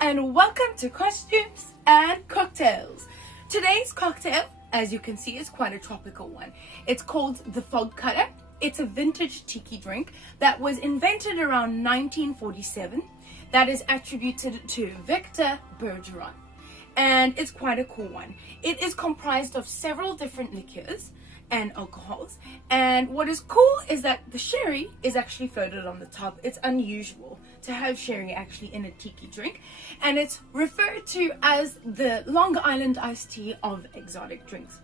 and welcome to Costumes and Cocktails. Today's cocktail, as you can see, is quite a tropical one. It's called the Fog Cutter. It's a vintage tiki drink that was invented around 1947 that is attributed to Victor Bergeron. And it's quite a cool one. It is comprised of several different liqueurs and alcohols, and what is cool is that the sherry is actually floated on the top. It's unusual to have sherry actually in a tiki drink, and it's referred to as the Long Island iced tea of exotic drinks.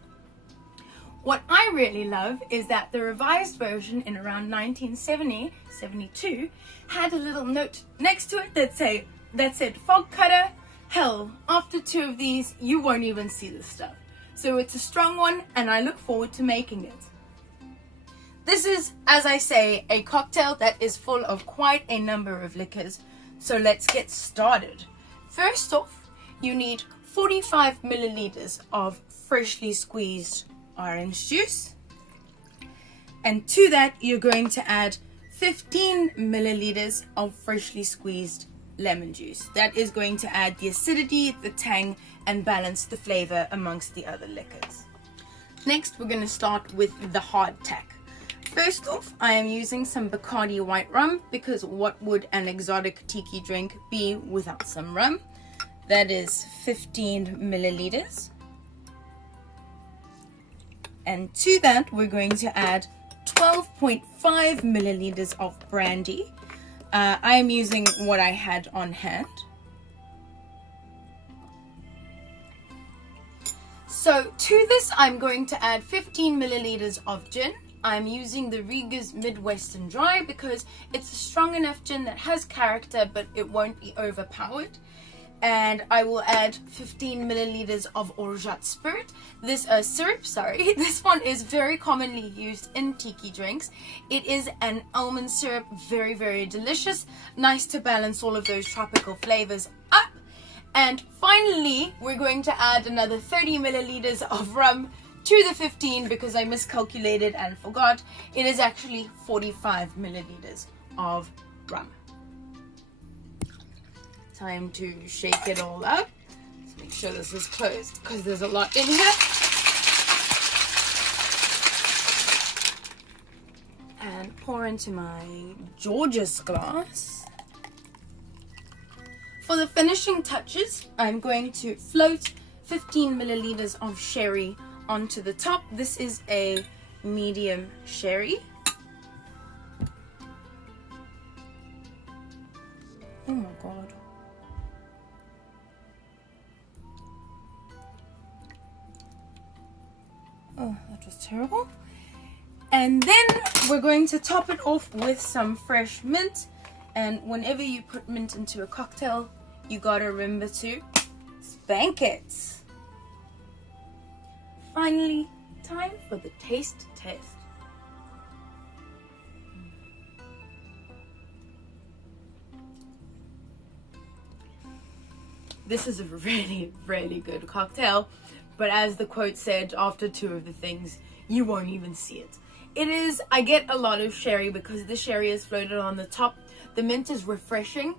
What I really love is that the revised version in around 1972 had a little note next to it that said Fog Cutter. Hell, after 2 of these you won't even see the stuff. So it's a strong one, and I look forward to making it. This is, as I say, a cocktail that is full of quite a number of liquors. So let's get started. First off, you need 45 milliliters of freshly squeezed orange juice. And to that, you're going to add 15 milliliters of freshly squeezed lemon juice. That is going to add the acidity, the tang, and balance the flavor amongst the other liquors. Next, we're going to start with the hardtack. First off, I am using some Bacardi white rum, because what would an exotic tiki drink be without some rum? That is 15 milliliters. And to that, we're going to add 12.5 milliliters of brandy. I am using what I had on hand. So to this, I'm going to add 15 milliliters of gin. I'm using the Riga's Midwestern Dry because it's a strong enough gin that has character, but it won't be overpowered. And I will add 15 milliliters of orgeat spirit. This This one is very commonly used in tiki drinks. It is an almond syrup, very, very delicious. Nice to balance all of those tropical flavors up. And finally, we're going to add another 30 milliliters of rum to the 15 because I miscalculated and forgot. It is actually 45 milliliters of rum. Time to shake it all up. Let's make sure this is closed because there's a lot in here. And pour into my Georges glass. For the finishing touches, I'm going to float 15 milliliters of sherry onto the top. This is a medium sherry. Oh my god. Oh, that was terrible. And then we're going to top it off with some fresh mint. And whenever you put mint into a cocktail, you gotta remember to spank it. Finally, time for the taste test. This is a really, really good cocktail. But as the quote said, after 2 of the things, you won't even see it. I get a lot of sherry because the sherry is floated on the top. The mint is refreshing.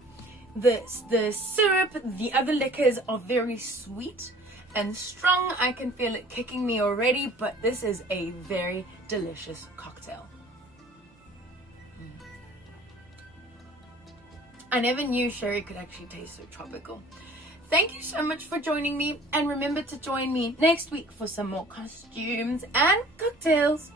The syrup, the other liquors are very sweet and strong. I can feel it kicking me already, but this is a very delicious cocktail. I never knew sherry could actually taste so tropical. Thank you so much for joining me, and remember to join me next week for some more costumes and cocktails.